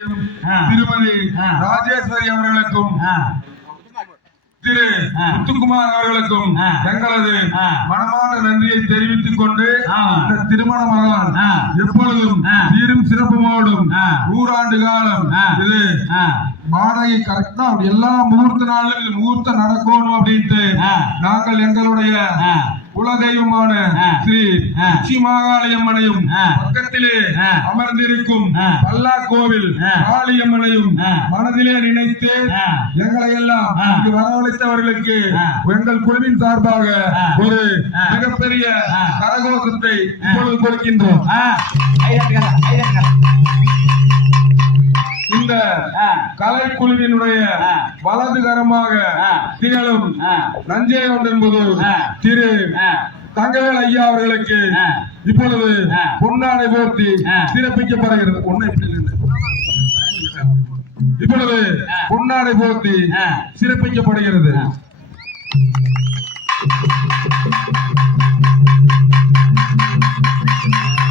திருமதி ராஜேஸ்வரி அவர்களுக்கும் திரு முத்துக்குமார் அவர்களுக்கும் எங்களது மனமான நன்றியை தெரிவித்துக் கொண்டு இந்த திருமண மகளால் எப்பொழுதும் சீரும் சிறப்புமோடும் 100 ஆண்டு காலம் இது வாடகை கரெக்டா எல்லா முகூர்த்த நாளும் இது முகூர்த்தம் நடக்கணும் அப்படின்ட்டு நாங்கள் எங்களுடைய குலதெய்வமான ஸ்ரீ உச்சி மாகாளியம்மனையும் பக்கத்திலே அமர்ந்திருக்கும் பல்லா கோவில் காளியம்மனையும் மனதிலே நினைத்து எங்களை எல்லாம் வரவழைத்தவர்களுக்கு எங்கள் குழுவின் சார்பாக ஒரு மிகப்பெரிய கரகோஷத்தை இப்பொழுது கொடுக்கின்றோம். இந்த கலைக்குழுவினுடைய வலதுகரமாக திகழும் நஞ்சையொன்று என்பது திரு தங்கவேல் ஐயா அவர்களுக்கு இப்பொழுது பொன்னாடை போர்த்தி சிறப்பிக்கப்படுகிறது. இப்பொழுது பொன்னாடை போர்த்தி சிறப்பிக்கப்படுகிறது.